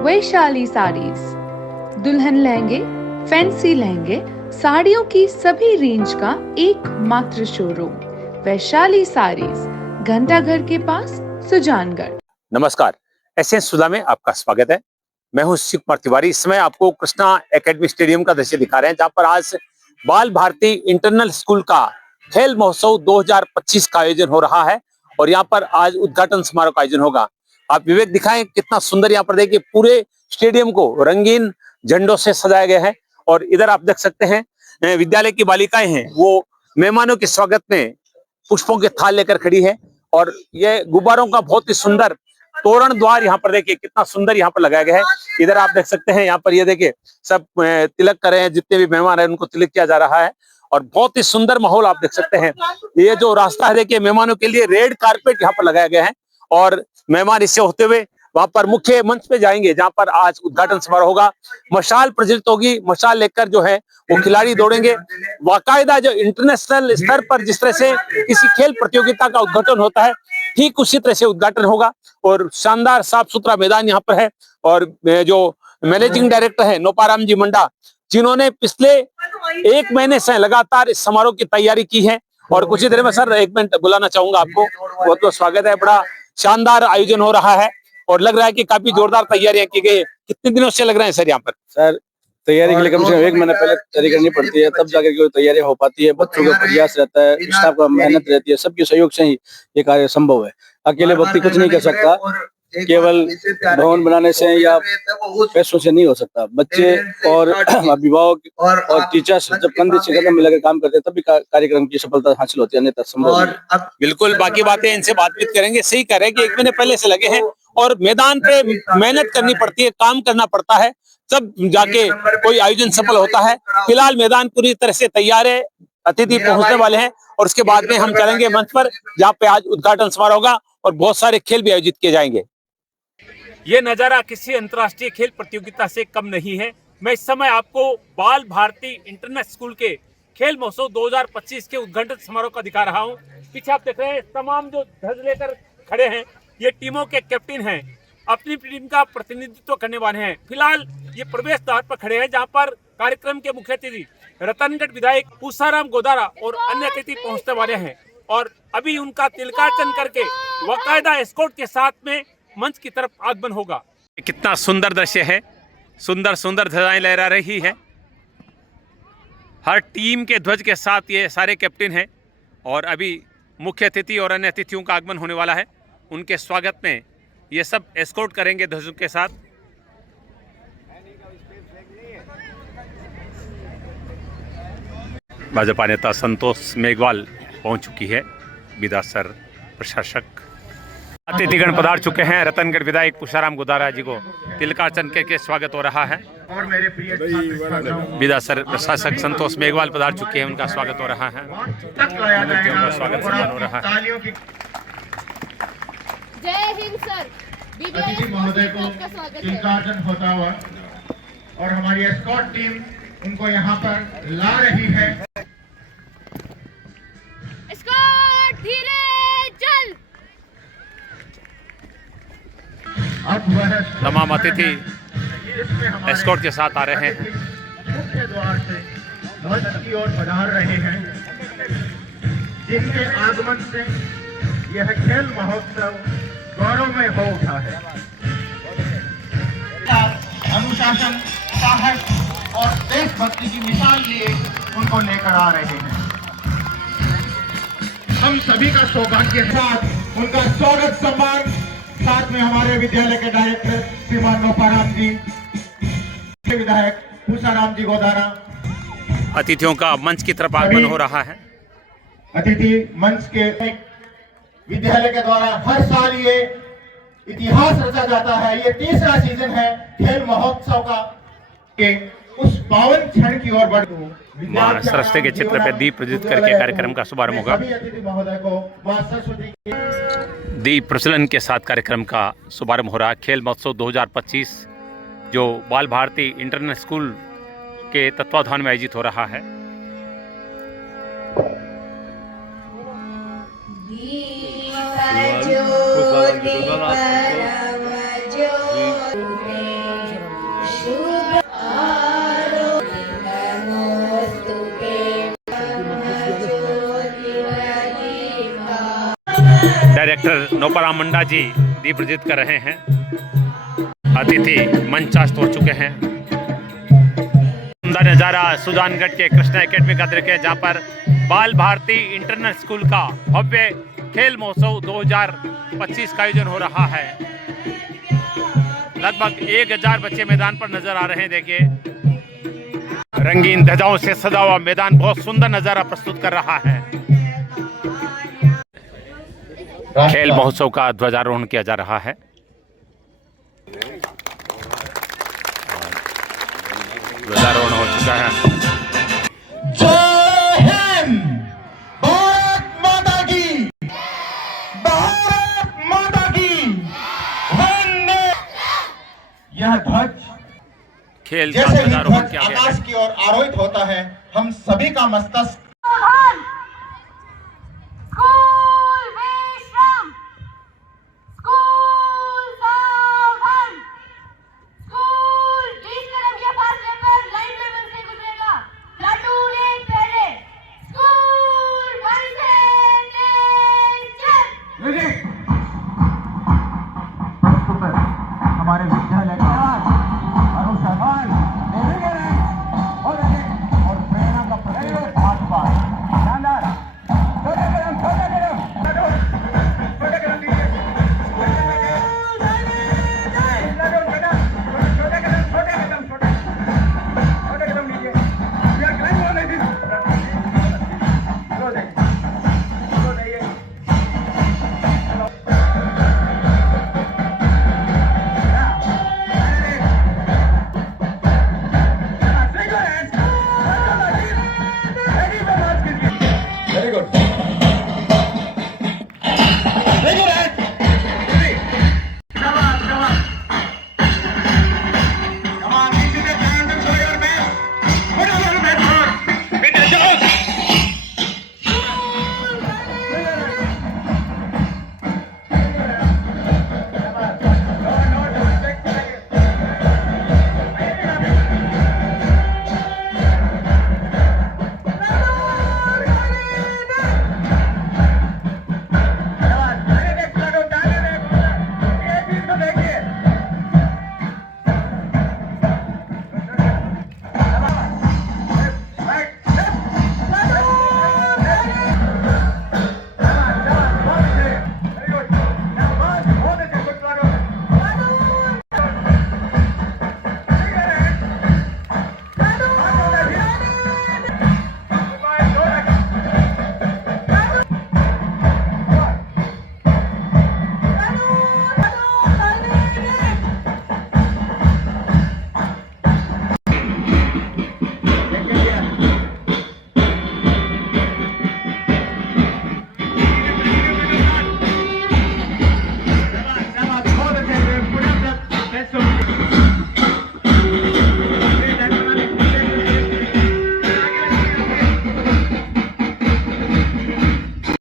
वैशाली साड़ीज, दुल्हन लहंगे, फैंसी लहंगे, साड़ियों की सभी रेंज का एकमात्र शोरूम वैशाली साड़ीज, घंटाघर के पास, सुजानगढ़। नमस्कार, एसएन सुधा में आपका स्वागत है। मैं हूं शिव कुमार तिवारी। इस समय आपको कृष्णा एकेडमी स्टेडियम का दृश्य दिखा रहे हैं, जहां पर आज बाल भारती इंटरनल स्कूल का खेल महोत्सव 2025 का आयोजन हो रहा है और यहां पर आज उद्घाटन समारोह का आयोजन होगा। आप विवेक दिखाएं, कितना सुंदर यहाँ पर देखिए, पूरे स्टेडियम को रंगीन झंडों से सजाया गया है। और इधर आप देख सकते हैं विद्यालय की बालिकाएं हैं, वो मेहमानों के स्वागत में पुष्पों के थाल लेकर खड़ी है और ये गुब्बारों का बहुत ही सुंदर तोरण द्वार यहाँ पर देखिए, कितना सुंदर यहाँ पर लगाया गया है। इधर आप देख सकते हैं, यहाँ पर ये देखिए सब तिलक कर रहे हैं, जितने भी मेहमान हैं उनको तिलक किया जा रहा है और बहुत ही सुंदर माहौल आप देख सकते हैं। ये जो रास्ता है देखिए, मेहमानों के लिए रेड कारपेट यहाँ पर लगाया गया है और मेहमान इससे होते हुए वहां पर मुख्य मंच पे जाएंगे, जहां पर आज उद्घाटन समारोह होगा। मशाल प्रज्वलित होगी, मशाल लेकर जो है वो खिलाड़ी दौड़ेंगे। बाकायदा जो इंटरनेशनल स्तर पर जिस तरह से किसी खेल प्रतियोगिता का उद्घाटन होता है, ठीक उसी तरह से उद्घाटन होगा और शानदार साफ सुथरा मैदान यहाँ पर है। और जो मैनेजिंग डायरेक्टर है नोपाराम जी मंडा, जिन्होंने पिछले 1 महीने से लगातार इस समारोह की तैयारी की है। और कुछ ही देर में सर 1 मिनट बुलाना चाहूंगा आपको। बहुत बहुत स्वागत है। बड़ा शानदार आयोजन हो रहा है और लग रहा है कि काफी जोरदार तैयारियां की गई है। कितने दिनों से लग रहे हैं सर यहाँ पर? सर तैयारी के लिए कम से कम 1 महीना पहले तैयारी करनी पड़ती है, तब जाकर के तैयारी हो पाती है। बच्चों का प्रयास रहता है, स्टाफ का मेहनत रहती है, सबके सहयोग से ही ये कार्य संभव है। अकेले व्यक्ति कुछ नहीं कर सकता, केवल भवन बनाने से या पैसों से नहीं हो सकता। बच्चे और अभिभावक और टीचर्स जब कंधे से कंधे मिलाकर काम करते हैं तभी कार्यक्रम की सफलता हासिल होती है, अन्यथा संभव नहीं। बिल्कुल, बाकी बातें इनसे बातचीत करेंगे। सही कह रहे हैं कि 1 महीने पहले से लगे हैं और मैदान पे मेहनत करनी पड़ती है, काम करना पड़ता है, तब जाके कोई आयोजन सफल होता है। फिलहाल मैदान पूरी तरह से तैयार है, अतिथि पहुंचने वाले हैं और उसके बाद में हम चलेंगे मंच पर, जहाँ पे आज उद्घाटन समारोह होगा और बहुत सारे खेल भी आयोजित किए जाएंगे। ये नजारा किसी अंतर्राष्ट्रीय खेल प्रतियोगिता से कम नहीं है। मैं इस समय आपको बाल भारती इंटरनेशनल स्कूल के खेल महोत्सव 2025 के उद्घाटन समारोह का दिखा रहा हूँ। पीछे आप देख रहे हैं तमाम जो ध्वज लेकर खड़े हैं, ये टीमों के कैप्टन हैं, अपनी टीम का प्रतिनिधित्व करने वाले हैं। फिलहाल ये प्रवेश द्वार पर खड़े हैं, जहाँ पर कार्यक्रम के मुख्य अतिथि रतनगढ़ विधायक पूसाराम गोदारा और अन्य अतिथि पहुंचने वाले हैं और अभी उनका तिलकार्चन करके बाकायदा एस्कॉर्ट के साथ में मंच की तरफ आगमन होगा। कितना सुंदर दृश्य है, सुंदर सुंदर ध्वजाएं लहरा रही है। हर टीम के ध्वज के साथ ये सारे कैप्टन हैं और अभी मुख्य अतिथि और अन्य अतिथियों का आगमन होने वाला है। उनके स्वागत में ये सब एस्कॉर्ट करेंगे ध्वजों के साथ। भाजपा नेता संतोष मेघवाल पहुंच चुकी है, विधासर प्रशासक। अतिथिगण पधार चुके हैं। रतनगढ़ विधायक पूसाराम गोदारा जी को तिलकार्चन के स्वागत हो रहा है। विधासर प्रशासक संतोष मेघवाल पधार चुके हैं, उनका स्वागत हो रहा है। का स्वागत सम्मान हो रहा है। जय हिंद सर। अतिथि महोदय को तिलकार्चन होता हुआ और हमारी एस्कॉर्ट टीम उनको यहाँ पर ला रही है। एस्कॉर्ट धीरे चल। अब वह तमाम अतिथि एस्कॉर्ट के साथ आ रहे हैं। मुख्य द्वार से ध्वज की ओर पधार रहे हैं, जिनके आगमन से यह खेल महोत्सव गौरवमय हो उठा है। अनुशासन, साहस और देशभक्ति की मिसाल लिए उनको लेकर आ रहे हैं। हम सभी का सौभाग्य के साथ उनका स्वागत सम्मान, साथ में हमारे विद्यालय के डायरेक्टर श्रीमान नोपाराम जी, विधायक पूसाराम जी गोदारा। अतिथियों का मंच की तरफ आगमन हो रहा है। अतिथि मंच के विद्यालय के द्वारा हर साल ये इतिहास रचा जाता है। ये 3रा सीजन है खेल महोत्सव का। के उस पावन क्षण की ओर बढ़ मां सरस्वती के चित्र पे दीप प्रज्वलित करके कार्यक्रम का शुभारंभ होगा। दीप प्रज्वलन के साथ कार्यक्रम का शुभारंभ हो रहा है। खेल महोत्सव 2025 जो बाल भारती इंटरनेशनल स्कूल के तत्वाधान में आयोजित हो रहा है। डायरेक्टर नोपराम मुंडा जी दीप प्रज्वलित कर रहे हैं। अतिथि मंचास्त हो चुके हैं। सुंदर नज़ारा सुजानगढ़ के कृष्णा एकेडमी का दृश्य है, जहाँ पर बाल भारती इंटरनेशनल स्कूल का भव्य खेल महोत्सव 2025 का आयोजन हो रहा है। लगभग 1000 बच्चे मैदान पर नजर आ रहे हैं। देखिए, रंगीन ध्वजाओं से सजा हुआ मैदान बहुत सुंदर नजारा प्रस्तुत कर रहा है। खेल महोत्सव का ध्वजारोहण किया जा रहा है। ध्वजारोहण हो चुका है। जय हिंद, भारत माता की, भारत माता की, वंदे। यह ध्वज खेल का जैसे ही ध्वजारोहण ध्वज किया गया आकाश है। की ओर आरोहित होता है, हम सभी का मस्तक स्कूल विश्राम, स्कूल सावधान, स्कूल 20 कदम के फासले पर लाइन में बन से गुजरेगा। प्लाटून एक पहले, स्कूल बन से चल। हमारे विद्यालय का अनुसंधान और प्रेरणा का प्रतीक भाजपा शानदार। छोटे कदम, छोटे कदम, छोटे कदम दीजिए। छोटे कदम, छोटे कदम, छोटे कदम लीजिए। We are climbing on it. लो देखिए, लो देखिए। Very good. Very good. Come on, come on. Come on, each of the hands and show your man. Put a little bit more. With the shows.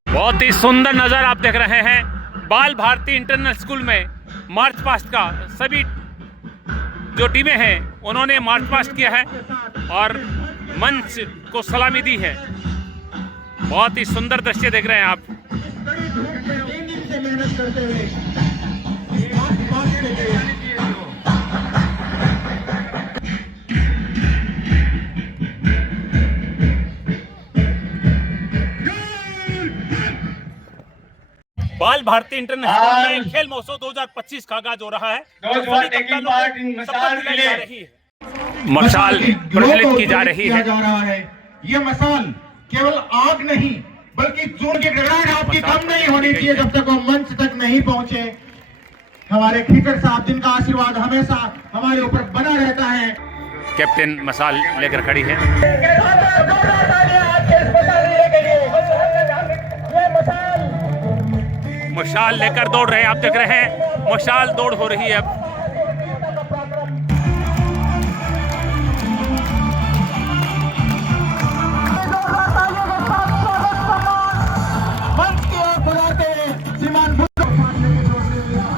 बहुत ही सुंदर नज़ारा आप देख रहे हैं। बाल भारती इंटरनेशनल स्कूल में मार्च पास्ट का सभी जो टीमें हैं उन्होंने मार्च पास्ट किया है और मंच को सलामी दी है। बहुत ही सुंदर दृश्य देख रहे हैं आप। मेहनत करते हुए बाल भारती इंटरनेशनल में खेल महोत्सव 2025 का आगाज हो रहा है। मशाल प्रज्वलित की जा रही है। ये मशाल केवल आग नहीं बल्कि जून की गड़गड़ाहट आपकी कम नहीं होनी चाहिए जब तक वो मंच तक नहीं पहुंचे। हमारे खीकर साहब जिनका आशीर्वाद हमेशा हमारे ऊपर बना रहता है। कैप्टन मशाल लेकर खड़ी है। मशाल लेकर दौड़ रहे हैं, आप देख रहे हैं मशाल दौड़ हो रही है अब।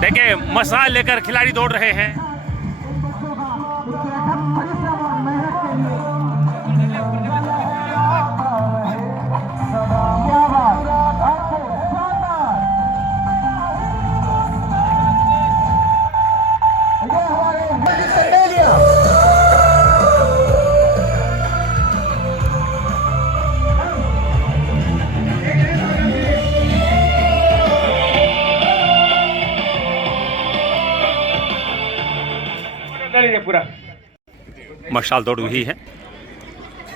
देखिए मशाल लेकर खिलाड़ी दौड़ रहे हैं। पूरा मशाल दौड़ हुई है।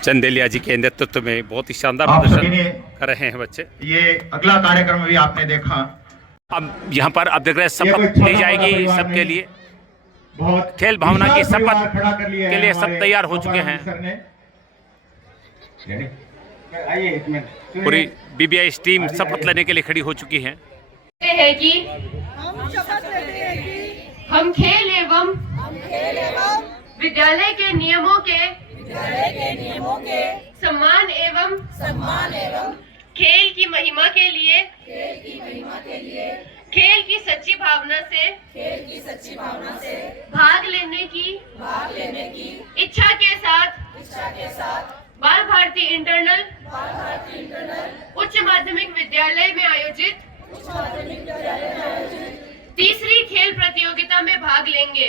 चंदेलिया जी के नेतृत्व में बहुत ही शानदार आप सभी प्रदर्शन ने कर रहे हैं बच्चे। ये अगला कार्यक्रम भी आपने देखा। अब यहाँ पर आप देख रहे हैं ये कोई शपथ ली छोटा जाएगी बड़ा परिवार सबके नहीं। लिए। बहुत खेल भावना की विशाल परिवार शपथ खड़ा कर लिया के है लिए सब हमारे तैयार हो चुके गोपाल हैं। सर ने। पूरी बीबीआई टीम शपथ लेने के लिए खड़ी हो चुकी है। है कि हम खेल एवं विद्यालय के नियमों के सम्मान एवं खेल की महिमा के लिए खेल की सच्ची भावना से भाग लेने की इच्छा के साथ बाल भारती इंटरनल उच्च माध्यमिक विद्यालय में आयोजित तीसरी खेल प्रतियोगिता में भाग लेंगे।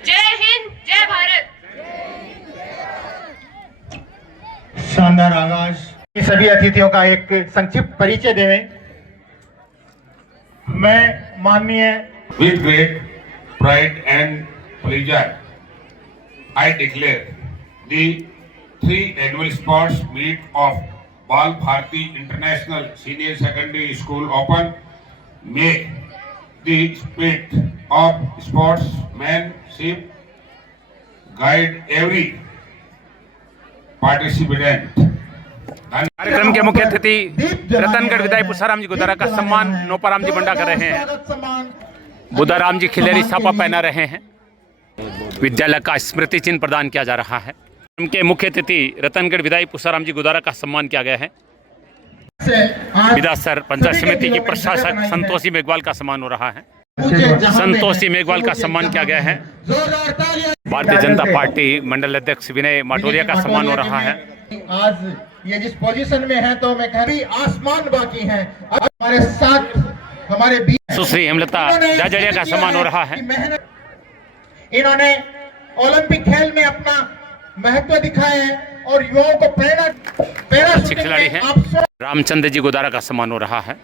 जय हिंद, जय भारत। शानदार आगाज। सभी अतिथियों का एक संक्षिप्त परिचय देवें। मैं माननीय With great pride and pleasure, I declare the 3 annual sports meet of Bal Bharti International Senior Secondary School open. May the spirit of sportsmanship guide every participant. कार्यक्रम के मुख्य अतिथि रतनगढ़ विधायक पुष्पाराम जी गुदारा का सम्मान नोपाराम जी बंडा कर रहे हैं। बुदाराम जी खिलेरी छापा पहना रहे हैं। विद्यालय का स्मृति चिन्ह प्रदान किया जा रहा है। उनके मुख्य अतिथि रतनगढ़ विधायक पुष्पाराम जी गुदारा का सम्मान किया गया है। विधासर पंचायत समिति की प्रशासक संतोषी मेघवाल का सम्मान हो रहा है। संतोषी मेघवाल का सम्मान किया गया है। भारतीय जनता पार्टी मंडल अध्यक्ष विनय माटोरिया का सम्मान हो रहा है। आज ये जिस पोजीशन में है तो मैं कह रही आसमान बाकी है। अब हमारे साथ हमारे बीच सुश्री हेमलता जाजड़िया का सम्मान हो रहा है। इन्होंने ओलंपिक खेल में अपना महत्व दिखाया है और युवाओं को प्रेरणा अच्छे खिलाड़ी हैं। रामचंद्र जी गुदारा का सम्मान हो रहा है।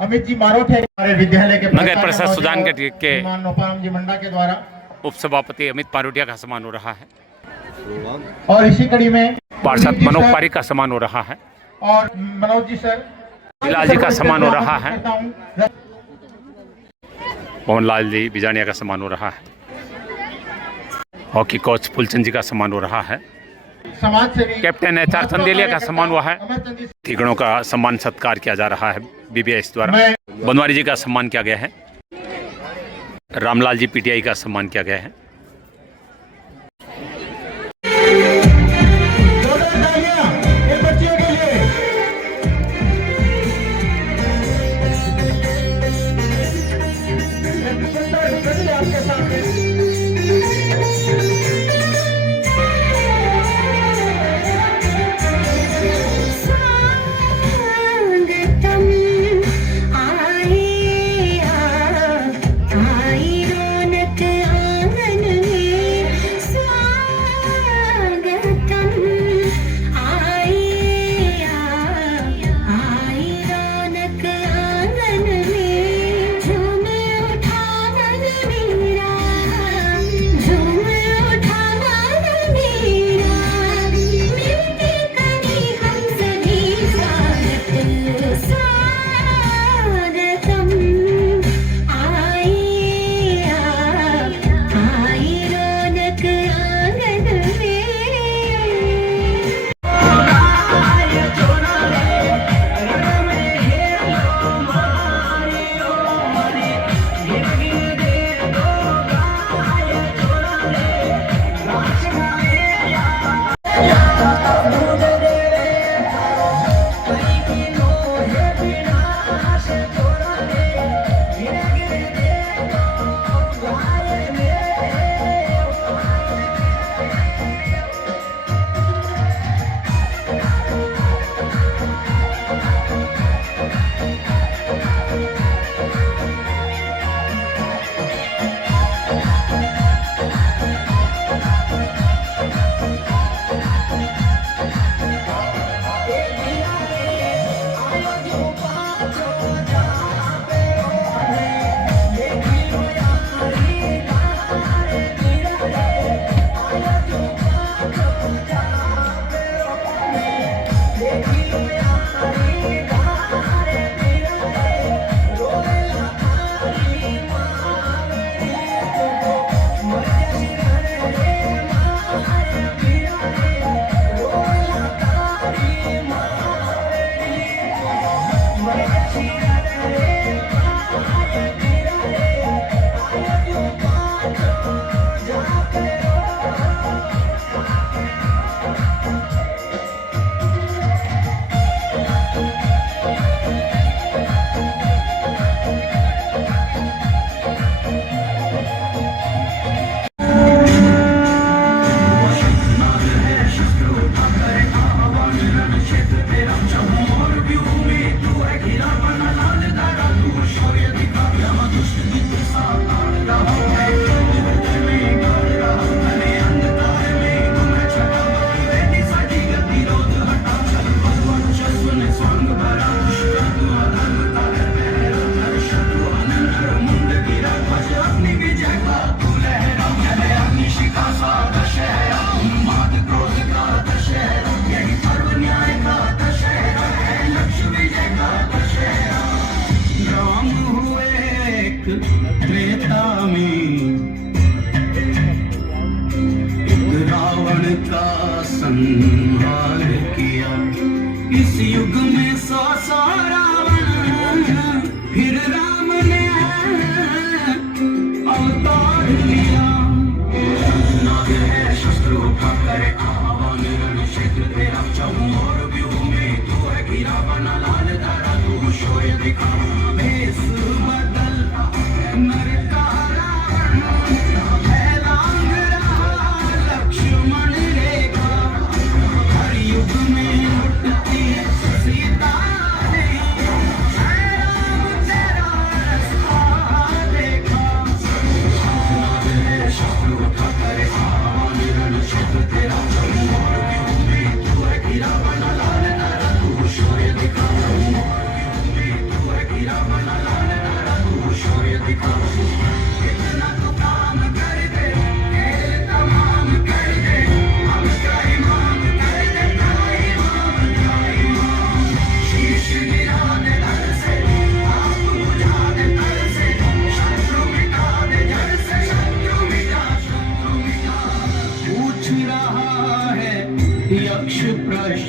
अमित जी मारोट है हमारे विद्यालय के नगर परिषद सुजानगढ़ के नोपाराम जी मंडा के द्वारा उप सभापति अमित पारोटिया का सम्मान हो रहा है। और इसी कड़ी में पार्षद मनोज पारी का सम्मान हो रहा है। और मनोज जी सर लाल जी का सम्मान हो रहा है। मोहनलाल जी बिजानिया का सम्मान हो रहा है। हॉकी कोच फुलचंद जी का सम्मान हो रहा है। समाज सेवी कैप्टन HR चंदेलिया का सम्मान हुआ है। ठिकड़ों का सम्मान सत्कार किया जा रहा है बीबीआई द्वारा। बनवारी जी का सम्मान किया गया है। रामलाल जी PTI का सम्मान किया गया है। आई रौनक आंगन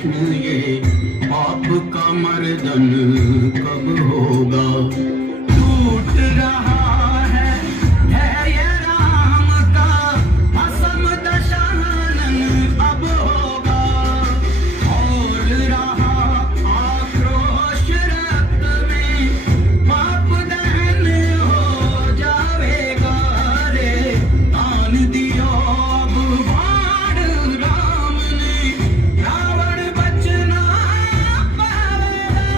कृष्ण ये पाप का मर्दन कब होगा। टूट रहा है धैर्य राम का असम दशानन अब होगा। और रहा आक्रोश रक्त में पाप दहन हो जाएगा रे। तान दियो अब बाण राम ने रावण बचना पावेगा।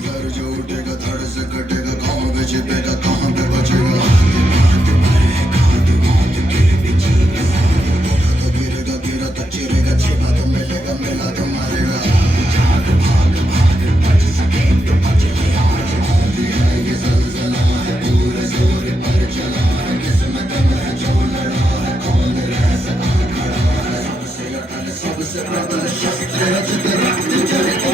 सर जो उठेगा धड़ से कटेगा, कहाँ पे छिपेगा कहाँ पे बचेगा। तो गिरेगा गिरा तो चिरेगा, छिपा तो मिलेगा मिला तो मारेगा। ये सलसला है पूरे जोर पर चला है, किस्मत में जो लड़ा है कौन रह सका खड़ा है। सबसे अटल सबसे प्रबल शस्त्र रचित रक्त जरित।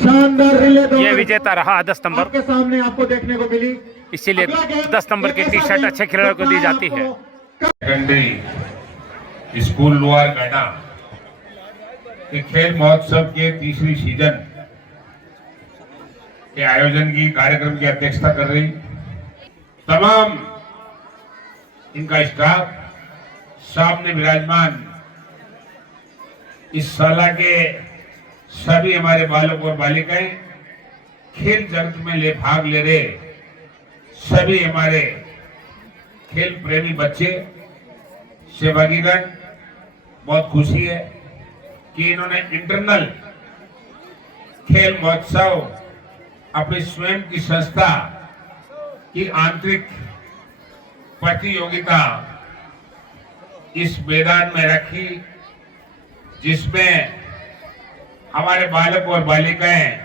शानदार रिले दौड़ ये विजेता रहा 10 नंबर, आपके सामने आपको देखने को मिली। इसीलिए 10 नंबर की टी शर्ट अच्छे खिलाड़ियों को दी जाती है। सेकेंडरी स्कूल लोअर गाड़ा के खेल महोत्सव के तीसरी सीजन के आयोजन की कार्यक्रम की अध्यक्षता कर रही तमाम इनका स्टाफ, सामने विराजमान इस साल के सभी हमारे बालक और बालिकाएं, खेल जगत में भाग ले रहे सभी हमारे खेल प्रेमी बच्चे, सहभागीगण, बहुत खुशी है कि इन्होंने इंटरनल खेल महोत्सव अपनी स्वयं की संस्था की आंतरिक प्रतियोगिता इस मैदान में रखी, जिसमें हमारे बालक और बालिकाएं,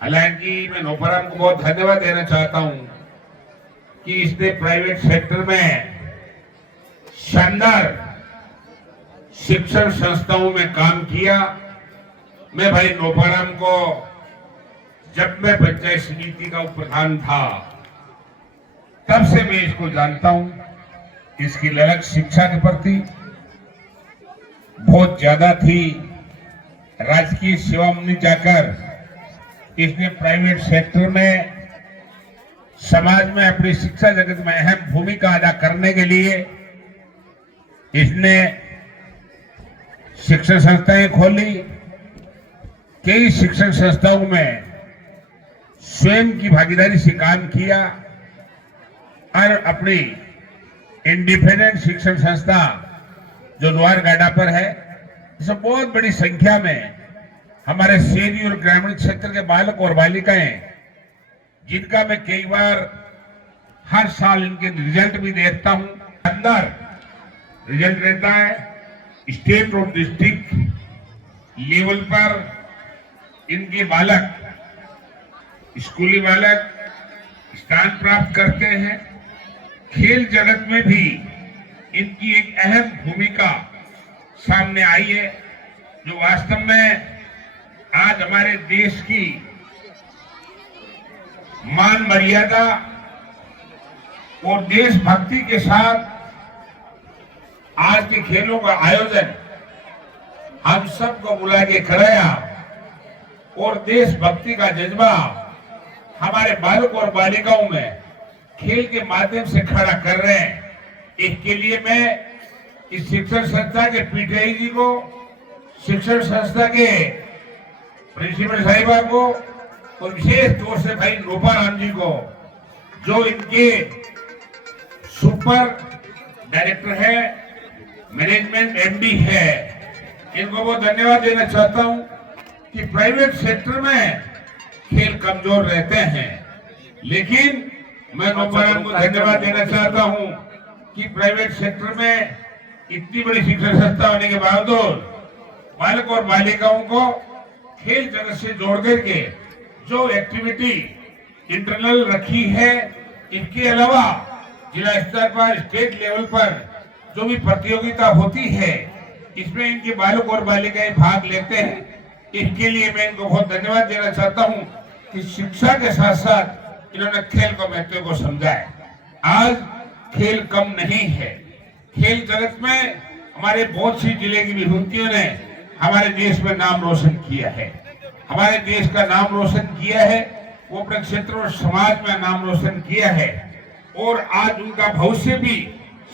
हालांकि मैं नोपराम को बहुत धन्यवाद देना चाहता हूं कि इसने प्राइवेट सेक्टर में शानदार शिक्षण संस्थाओं में काम किया। मैं भाई नोपराम को जब मैं पंचायत समिति का उपप्रधान था तब से मैं इसको जानता हूं। इसकी ललक शिक्षा के प्रति बहुत ज्यादा थी। राजकीय सेवा में जाकर इसने प्राइवेट सेक्टर में समाज में अपनी शिक्षा जगत में अहम भूमिका अदा करने के लिए इसने शिक्षण संस्थाएं खोली। कई शिक्षण संस्थाओं में स्वयं की भागीदारी से काम किया और अपनी इंडिपेंडेंट शिक्षण संस्था जो लोअर गाड़ा पर है, इसमें बहुत बड़ी संख्या में हमारे शहरी और ग्रामीण क्षेत्र के बालक और बालिकाएं, जिनका मैं कई बार हर साल इनके रिजल्ट भी देखता हूं, अंदर रिजल्ट रहता है। स्टेट और डिस्ट्रिक्ट लेवल पर इनके बालक, स्कूली बालक स्थान प्राप्त करते हैं। खेल जगत में भी इनकी एक अहम भूमिका सामने आई है, जो वास्तव में आज हमारे देश की मान मर्यादा और देशभक्ति के साथ आज के खेलों का आयोजन हम सबको बुला के कराया और देशभक्ति का जज्बा हमारे बालक और बालिकाओं में खेल के माध्यम से खड़ा कर रहे हैं। इसके लिए मैं इस शिक्षण संस्था के पीटीआई जी को, शिक्षण संस्था के प्रिंसिपल साहिबा को और विशेष तौर से भाई नोपाराम जी को, जो इनके सुपर डायरेक्टर है, मैनेजमेंट एमडी है, इनको बहुत धन्यवाद देना चाहता हूं कि प्राइवेट सेक्टर में खेल कमजोर रहते हैं, लेकिन मैं नोपाराम को धन्यवाद देना चाहता हूं कि प्राइवेट सेक्टर में इतनी बड़ी शिक्षण संस्था होने के बावजूद बालक और बालिकाओं को खेल जगत से जोड़ करके जो एक्टिविटी इंटरनल रखी है, इनके अलावा जिला स्तर पर, स्टेट लेवल पर जो भी प्रतियोगिता होती है, इसमें इनके बालक और बालिकाएं भाग लेते हैं। इसके लिए मैं इनको बहुत धन्यवाद देना चाहता हूं कि शिक्षा के साथ साथ इन्होंने खेल को महत्व को समझा है। आज खेल कम नहीं है। खेल जगत में हमारे बहुत सी जिले की विभूतियों ने हमारे देश में नाम रोशन किया है, हमारे देश का नाम रोशन किया है, वो अपने क्षेत्र और समाज में नाम रोशन किया है और आज उनका भविष्य भी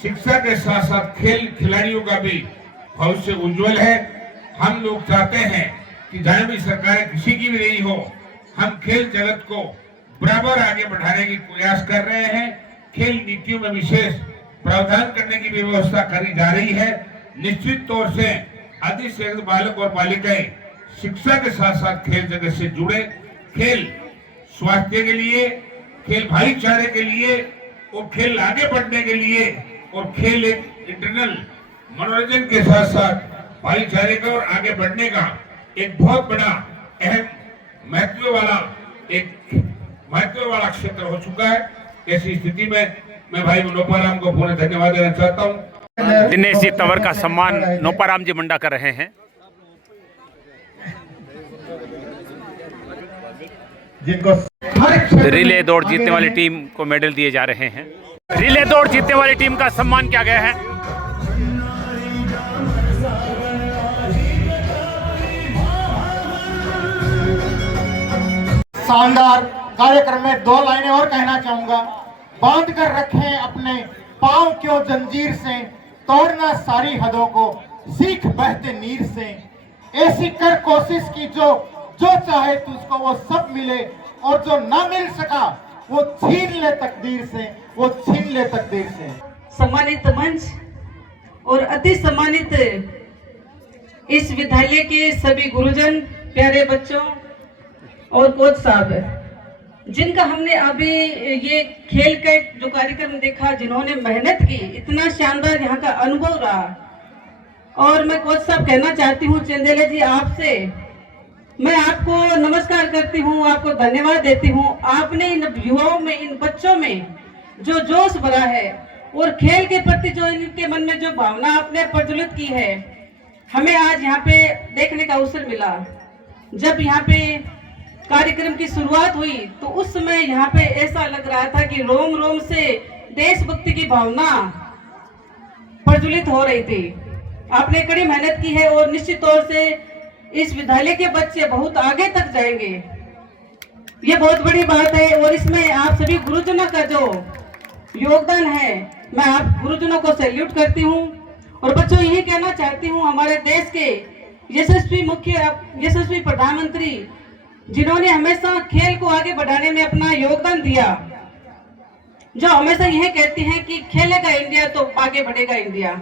शिक्षा के साथ साथ खेल खिलाड़ियों का भी भविष्य उज्जवल है। हम लोग चाहते हैं कि जहां भी सरकारें किसी की भी रही हो, हम खेल जगत को बराबर आगे बढ़ाने की प्रयास कर रहे हैं। खेल नीतियों में विशेष प्रावधान करने की भी व्यवस्था करी जा रही है। निश्चित तौर से अधिक से अधिक बालक और बालिकाएं शिक्षा के साथ साथ खेल जगत से जुड़े। खेल स्वास्थ्य के लिए, खेल भाईचारे के लिए और खेल आगे बढ़ने के लिए, और खेल एक इंटरनल मनोरंजन के साथ साथ भाईचारे का और आगे बढ़ने का एक बहुत बड़ा अहम महत्व वाला क्षेत्र हो चुका है। ऐसी स्थिति में मैं भाई नोपाराम को पूर्ण धन्यवाद देना चाहता हूँ। दिनेश जी तंवर का सम्मान नोपाराम जी मुंडा कर रहे हैं। जिनको रिले दौड़ जीतने वाली टीम को मेडल दिए जा रहे हैं। रिले दौड़ जीतने वाली टीम का सम्मान किया गया है। शानदार कार्यक्रम में दो लाइनें और कहना चाहूंगा। बांध कर रखें अपने पांव क्यों जंजीर से, तोड़ना सारी हदों को, सीख बहते नीर से। ऐसी कर कोशिश की जो चाहे तुझको वो सब मिले, और जो ना मिल सका वो छीन ले तकदीर से, वो छीन ले तकदीर से। सम्मानित मंच और अति सम्मानित इस विद्यालय के सभी गुरुजन, प्यारे बच्चों और कोच साहब, जिनका हमने अभी ये खेल का जो कार्यक्रम देखा, जिन्होंने मेहनत की, इतना शानदार यहाँ का अनुभव रहा। और मैं कोच साहब कहना चाहती हूँ, चंदेला जी आपसे मैं आपको नमस्कार करती हूँ, आपको धन्यवाद देती हूँ। आपने इन युवाओं में, इन बच्चों में जो जोश भरा है और खेल के प्रति जो इनके मन में जो भावना आपने प्रज्वलित की है, हमें आज यहाँ पे देखने का अवसर मिला। जब यहाँ पे कार्यक्रम की शुरुआत हुई तो उस समय यहाँ पे ऐसा लग रहा था कि रोम रोम से देशभक्ति की भावना प्रज्वलित हो रही थी। आपने कड़ी मेहनत की है और निश्चित तौर से इस विद्यालय के बच्चे बहुत आगे तक जाएंगे, ये बहुत बड़ी बात है। और इसमें आप सभी गुरुजनों का जो योगदान है, मैं आप गुरुजनों को सैल्यूट करती हूँ। और बच्चों यही कहना चाहती हूँ, हमारे देश के यशस्वी प्रधानमंत्री, जिन्होंने हमेशा खेल को आगे बढ़ाने में अपना योगदान दिया, जो हमेशा यह कहती हैं कि खेलेगा इंडिया तो आगे बढ़ेगा इंडिया।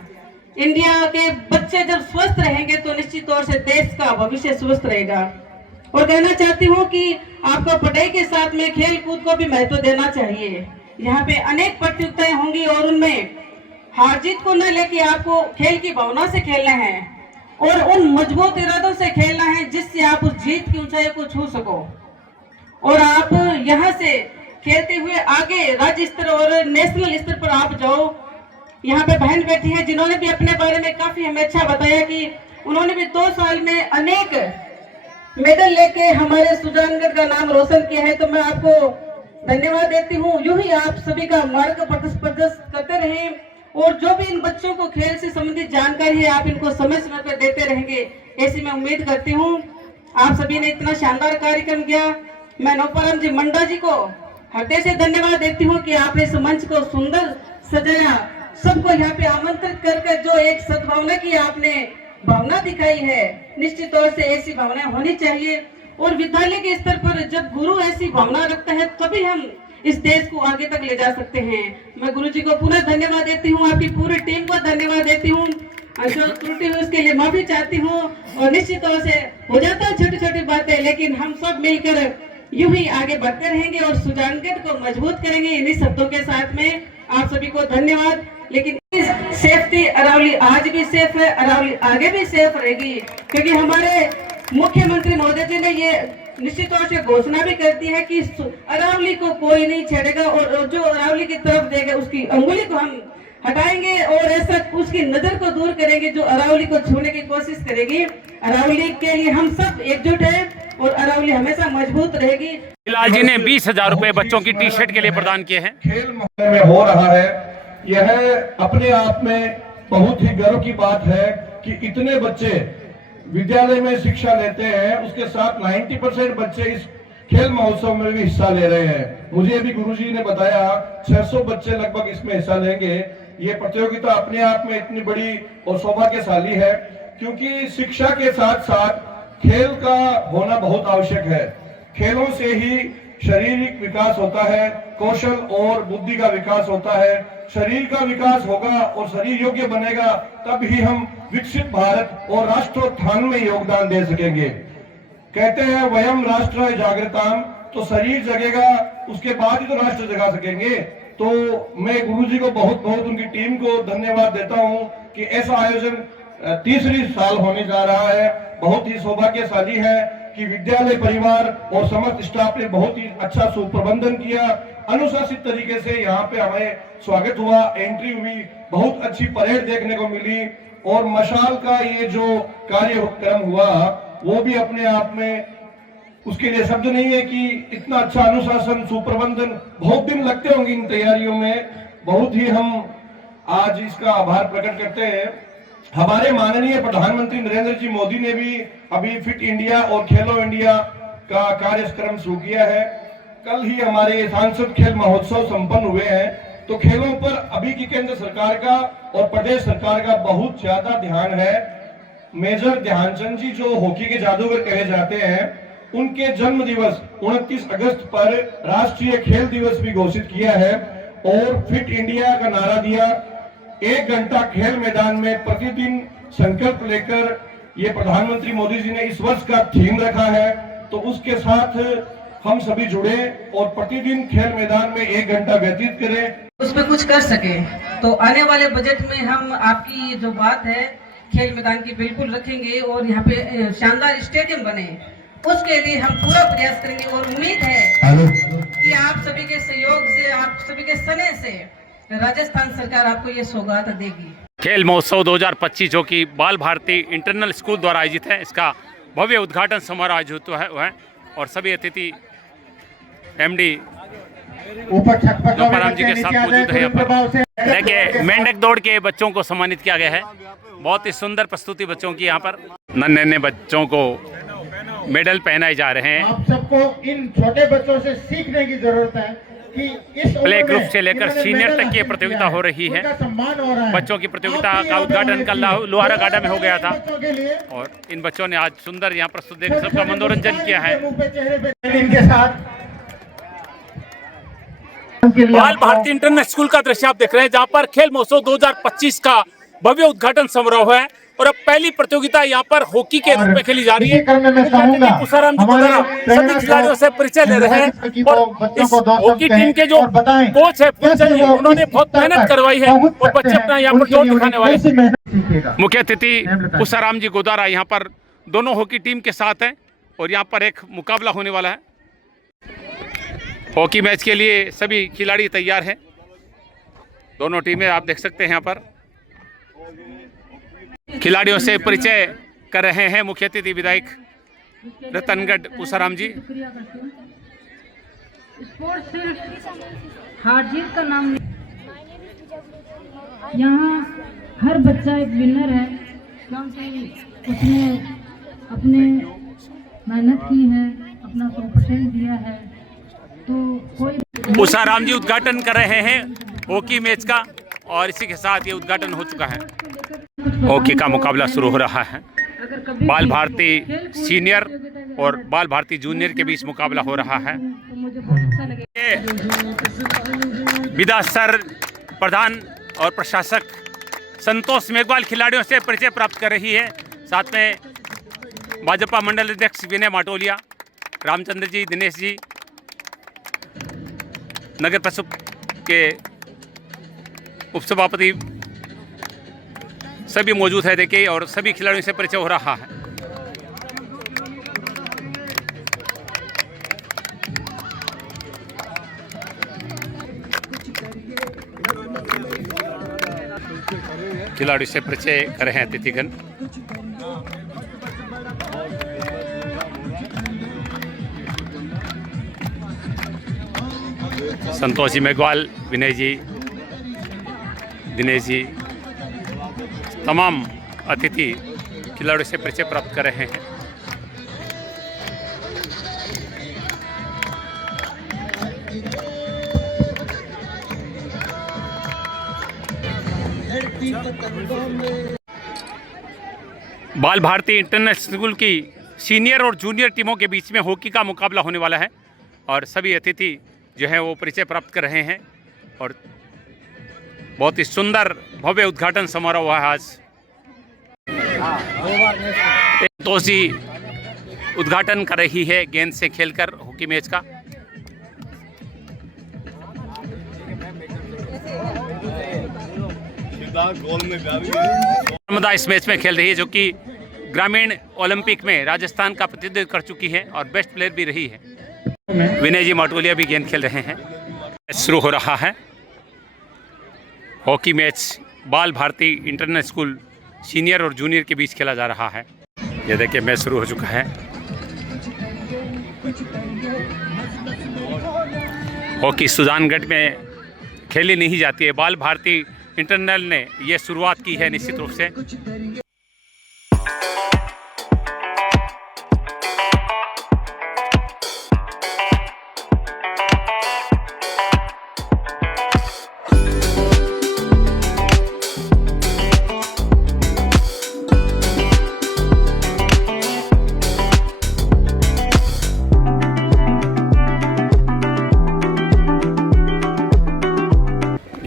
इंडिया के बच्चे जब स्वस्थ रहेंगे तो निश्चित तौर से देश का भविष्य स्वस्थ रहेगा। और कहना चाहती हूँ कि आपको पढ़ाई के साथ में खेल कूद को भी महत्व देना चाहिए। यहाँ पे अनेक प्रतियोगिताएं होंगी और उनमें हार जीत को न लेके आपको खेल की भावना से खेलना है और उन मजबूत इरादों से खेलना है जिससे आप उस जीत की ऊंचाई को छू सको और आप यहाँ से खेलते हुए आगे राज्य स्तर और नेशनल स्तर पर आप जाओ। यहाँ पे बहन बैठी है जिन्होंने भी अपने बारे में काफी हमें अच्छा बताया कि उन्होंने भी 2 साल में अनेक मेडल लेके हमारे सुजानगढ़ का नाम रोशन किया है। तो मैं आपको धन्यवाद देती हूँ। यूं ही आप सभी का मार्ग प्रदर्शन करते रहें और जो भी इन बच्चों को खेल से संबंधित जानकारी है आप इनको समय समय पर देते रहेंगे, ऐसी मैं उम्मीद करती हूँ। आप सभी ने इतना शानदार कार्यक्रम किया। मैं नौपाराम जी मंडा जी को हृदय से धन्यवाद देती हूँ कि आपने इस मंच को सुंदर सजाया, सबको यहाँ पे आमंत्रित करके जो एक सद्भावना की आपने भावना दिखाई है, निश्चित तौर से ऐसी भावना होनी चाहिए और विद्यालय के स्तर पर जब गुरु ऐसी भावना रखता है तभी हम इस देश को आगे तक ले जा सकते हैं। मैं गुरुजी को पुनः धन्यवाद देती हूँ, आपकी पूरी टीम को धन्यवाद देती हूँ। जो त्रुटि हुई उसके लिए माफी चाहती हूँ और निश्चित तौर से हो जाता है छोटी छोटी बातें, लेकिन हम सब मिलकर यूं ही आगे बढ़ते रहेंगे और सुजानगढ़ को मजबूत करेंगे। इन्हीं शब्दों के साथ में आप सभी को धन्यवाद। लेकिन सेफ्टी अरावली आज भी सेफ है, अरावली आगे भी सेफ रहेगी, क्योंकि हमारे मुख्यमंत्री महोदय जी ने ये निश्चित तौर से घोषणा भी करती है कि अरावली को कोई नहीं छेड़ेगा और जो अरावली की तरफ देगा उसकी अंगुली को हम हटाएंगे और ऐसा उसकी नजर को दूर करेंगे जो अरावली को छूने की कोशिश करेगी। अरावली के लिए हम सब एकजुट है और अरावली हमेशा मजबूत रहेगी। लाल जी ने 20,000 रुपए बच्चों की टी शर्ट के लिए प्रदान किए हैं। खेल मोहल्ले में हो रहा है, यह अपने आप में बहुत ही गर्व की बात है कि इतने बच्चे विद्यालय में शिक्षा लेते हैं, उसके साथ 90% बच्चे इस खेल महोत्सव में भी हिस्सा ले रहे हैं। मुझे भी गुरुजी ने बताया 600 बच्चे लगभग इसमें हिस्सा लेंगे। ये प्रतियोगिता अपने आप में इतनी बड़ी और सौभाग्यशाली है, क्योंकि शिक्षा के साथ साथ खेल का होना बहुत आवश्यक है। खेलों से ही शारीरिक विकास होता है, कौशल और बुद्धि का विकास होता है। शरीर का विकास होगा और शरीर योग्य बनेगा, तब ही हम विकसित भारत और राष्ट्रोत्थान में योगदान दे सकेंगे। कहते हैं वयम राष्ट्र जागृताम, तो शरीर जगेगा उसके बाद ही तो राष्ट्र जगा सकेंगे। तो मैं गुरुजी को बहुत बहुत उनकी टीम को धन्यवाद देता हूं कि ऐसा आयोजन तीसरी साल होने जा रहा है। बहुत ही सौभाग्यशाली है कि विद्यालय परिवार और समस्त स्टाफ ने बहुत ही अच्छा सुप्रबंधन किया। अनुशासित तरीके से यहाँ पे हमें स्वागत हुआ, एंट्री हुई, बहुत अच्छी परेड देखने को मिली और मशाल का ये जो कार्यक्रम हुआ वो भी अपने आप में उसके लिए शब्द नहीं है कि इतना अच्छा अनुशासन सुप्रबंधन। बहुत दिन लगते होंगे इन तैयारियों में, बहुत ही हम आज इसका आभार प्रकट करते हैं। हमारे माननीय प्रधानमंत्री नरेंद्र जी मोदी ने भी अभी फिट इंडिया और खेलो इंडिया का कार्यक्रम शुरू किया है। कल ही हमारे सांसद खेल महोत्सव संपन्न हुए हैं, तो खेलों पर अभी की केंद्र सरकार का और प्रदेश सरकार का बहुत ज्यादा ध्यान है। मेजर ध्यानचंद जी जो हॉकी के जादूगर कहे जाते हैं, उनके जन्म दिवस 29 अगस्त पर राष्ट्रीय खेल दिवस भी घोषित किया है और फिट इंडिया का नारा दिया। 1 घंटा खेल मैदान में प्रतिदिन संकल्प लेकर ये प्रधानमंत्री मोदी जी ने इस वर्ष का थीम रखा है, तो उसके साथ हम सभी जुड़े और प्रतिदिन खेल मैदान में 1 घंटा व्यतीत करें, उस पर कुछ कर सके। तो आने वाले बजट में हम आपकी ये जो बात है खेल मैदान की बिल्कुल रखेंगे और यहाँ पे शानदार स्टेडियम बने, उसके लिए हम पूरा प्रयास करेंगे और उम्मीद है कि आप सभी के सहयोग से, आप सभी के स्नेह से राजस्थान सरकार आपको ये सौगात देगी। खेल महोत्सव 2025 जो कि बाल भारती इंटरनल स्कूल द्वारा आयोजित है, इसका भव्य उद्घाटन समारोह आयोजित हुआ है और सभी अतिथि एमडी नौपाराम जी के साथ मौजूद है। यहाँ पर देखिए मेंढक दौड़ के बच्चों को सम्मानित किया गया है। बहुत ही सुंदर प्रस्तुति बच्चों की यहाँ पर नन्हे बच्चों को मेडल पहनाए जा रहे हैं। आप सबको इन छोटे बच्चों से सीखने की जरूरत है कि इस प्ले ग्रुप से लेकर सीनियर तक की प्रतियोगिता हो रही है। बच्चों की प्रतियोगिता का उद्घाटन कल लोहारा गार्डन में हो गया था और इन बच्चों ने आज सुंदर यहाँ प्रस्तुत देकर सबका मनोरंजन किया है। इनके साथ बाल भारती इंटरनेशनल स्कूल का दृश्य आप देख रहे हैं, जहाँ पर खेल महोत्सव 2025 का भव्य उद्घाटन समारोह है और अब पहली प्रतियोगिता यहाँ पर हॉकी के रूप में खेली जा रही है। इसी क्रम में मैं चाहूंगा पुष्पाराम जी हमारे द्वारा सभी खिलाड़ियों से परिचय ले रहे हैं और इस हॉकी टीम के जो कोच है फुलचंद जी, उन्होंने बहुत मेहनत करवाई है और बच्चे अपना यहाँ पर जोर दिखाने वाले हैं। मुख्य अतिथि पुष्पाराम जी गोदारा यहाँ पर दोनों हॉकी टीम के साथ हैं और यहाँ पर एक मुकाबला होने वाला है। हॉकी मैच के लिए सभी खिलाड़ी तैयार हैं, दोनों टीमें आप देख सकते हैं। यहाँ पर खिलाड़ियों से परिचय कर रहे हैं मुख्य अतिथि विधायक रतनगढ़ पुष्पाराम जी। स्पोर्ट्स सिर्फ हार जीत का नाम नहीं, यहाँ हर बच्चा एक विनर है क्योंकि उसने अपने मेहनत की है, अपना 100% दिया है। तो कोई पुष्पाराम जी उद्घाटन कर रहे हैं हॉकी मैच का और इसी के साथ ये उद्घाटन हो चुका है। हॉकी का मुकाबला शुरू हो रहा है। बाल भारती सीनियर और बाल भारती जूनियर के बीच मुकाबला हो रहा है। विदा सर प्रधान और प्रशासक संतोष मेघवाल खिलाड़ियों से परिचय प्राप्त कर रही है। साथ में भाजपा मंडल अध्यक्ष विनय माटोलिया, रामचंद्र जी, दिनेश जी, नगर परिषद के उपसभापति सभी मौजूद है देखिए और सभी खिलाड़ियों से परिचय हो रहा है। खिलाड़ियों से परिचय कर रहे हैं अतिथिगण। संतोष जी मेघवाल, विनय जी, दिनेश जी, तमाम अतिथि खिलाड़ियों से परिचय प्राप्त कर रहे हैं। बाल भारती इंटरनेशनल स्कूल की सीनियर और जूनियर टीमों के बीच में हॉकी का मुकाबला होने वाला है और सभी अतिथि जो है वो परिचय प्राप्त कर रहे हैं और बहुत ही सुंदर भव्य उद्घाटन समारोह हुआ है आज। संतोष जी उद्घाटन कर रही है गेंद से खेलकर हॉकी मैच का। नर्मदा इस मैच में खेल रही है जो कि ग्रामीण ओलंपिक में राजस्थान का प्रतिनिधित्व कर चुकी है और बेस्ट प्लेयर भी रही है। विनय जी माटोलिया भी गेंद खेल रहे हैं। शुरू हो रहा है हॉकी मैच बाल भारती इंटरनेशनल स्कूल सीनियर और जूनियर के बीच खेला जा रहा है। ये देखिए मैच शुरू हो चुका है। हॉकी सुजानगढ़ में खेली नहीं जाती है, बाल भारती इंटरनल ने ये शुरुआत की है निश्चित रूप से।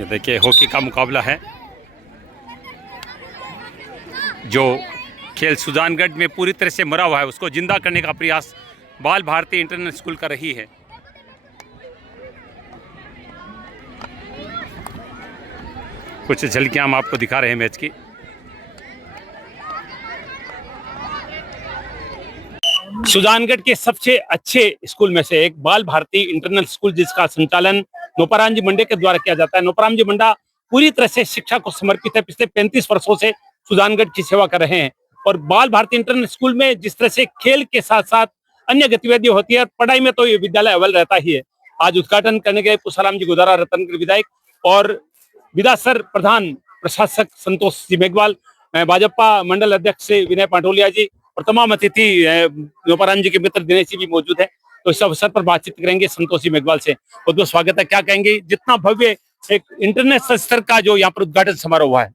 देखिए हॉकी का मुकाबला है। जो खेल सुजानगढ़ में पूरी तरह से मरा हुआ है उसको जिंदा करने का प्रयास बाल भारती इंटरनेशनल स्कूल कर रही है। कुछ झलकियां हम आपको दिखा रहे हैं मैच की। सुजानगढ़ के सबसे अच्छे स्कूल में से एक बाल भारती इंटरनेशनल स्कूल, जिसका संचालन नोपाराम जी मंडे के द्वारा किया जाता है। नोपाराम जी मंडा पूरी तरह से शिक्षा को समर्पित है। पिछले 35 वर्षों से सुजानगढ़ की सेवा कर रहे हैं और बाल भारती इंटरनेशनल स्कूल में जिस तरह से खेल के साथ साथ अन्य गतिविधियां होती है, पढ़ाई में तो ये विद्यालय अव्वल रहता ही है। आज उद्घाटन करने गए पुष्पाराम जी गोदारा, रतनगढ़ विधायक और विधासर प्रधान प्रशासक संतोष जी मेघवाल, भाजपा मंडल अध्यक्ष विनय पाटोलिया जी और तमाम अतिथि नोपाराम जी के मित्र दिनेश जी भी मौजूद है। तो इस अवसर पर बातचीत करेंगे संतोष जी मेघवाल से। बहुत बहुत स्वागत है। क्या कहेंगे, जितना भव्य एक इंटरनेशनल स्तर का जो यहाँ पर उद्घाटन समारोह हुआ है?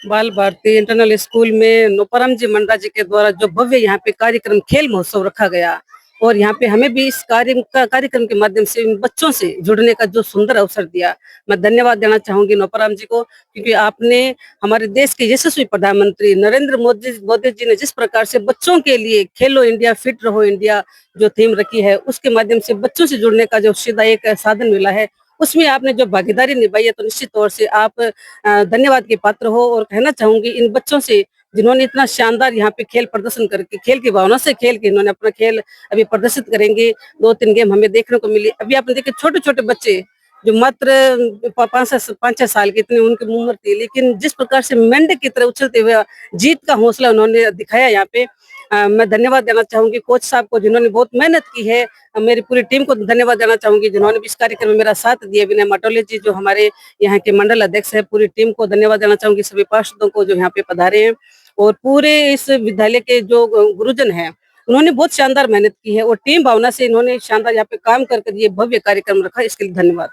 बाल भारती इंटरनल स्कूल में नोपाराम जी मंडा जी के द्वारा जो भव्य यहाँ पे कार्यक्रम खेल महोत्सव रखा गया, और यहाँ पे हमें भी इस कार्यक्रम के माध्यम से इन बच्चों से जुड़ने का जो सुंदर अवसर दिया, मैं धन्यवाद देना चाहूंगी नौपराम जी को, क्योंकि आपने हमारे देश के यशस्वी प्रधानमंत्री नरेंद्र मोदी जी ने जिस प्रकार से बच्चों के लिए खेलो इंडिया फिट रहो इंडिया जो थीम रखी है, उसके माध्यम से बच्चों से जुड़ने का जो सीधा एक साधन मिला है, उसमें आपने जो भागीदारी निभाई है, तो निश्चित तौर से आप धन्यवाद के पात्र हो। और कहना चाहूंगी इन बच्चों से जिन्होंने इतना शानदार यहाँ पे खेल प्रदर्शन करके, खेल की भावना से खेल के इन्होंने अपना खेल अभी प्रदर्शित करेंगे। 2-3 गेम हमें देखने को मिली। अभी आपने देखे छोटे छोटे बच्चे जो मात्र 5-6 साल के, इतनी उनकी उम्र थी, लेकिन जिस प्रकार से मेंढक की तरह उछलते हुए जीत का हौसला उन्होंने दिखाया यहाँ पे। मैं धन्यवाद देना चाहूंगी कोच साहब को जिन्होंने बहुत मेहनत की है। मेरी पूरी टीम को धन्यवाद देना चाहूंगी जिन्होंने भी इस कार्यक्रम में मेरा साथ दिया। विनय माटोले जी जो हमारे यहाँ के मंडल अध्यक्ष है, पूरी टीम को धन्यवाद देना चाहूंगी, सभी पार्षदों को जो यहाँ पे पधारे हैं, और पूरे इस विद्यालय के जो गुरुजन हैं उन्होंने बहुत शानदार मेहनत की है और टीम भावना से इन्होंने शानदार यहाँ पे काम करके ये भव्य कार्यक्रम रखा, इसके लिए धन्यवाद।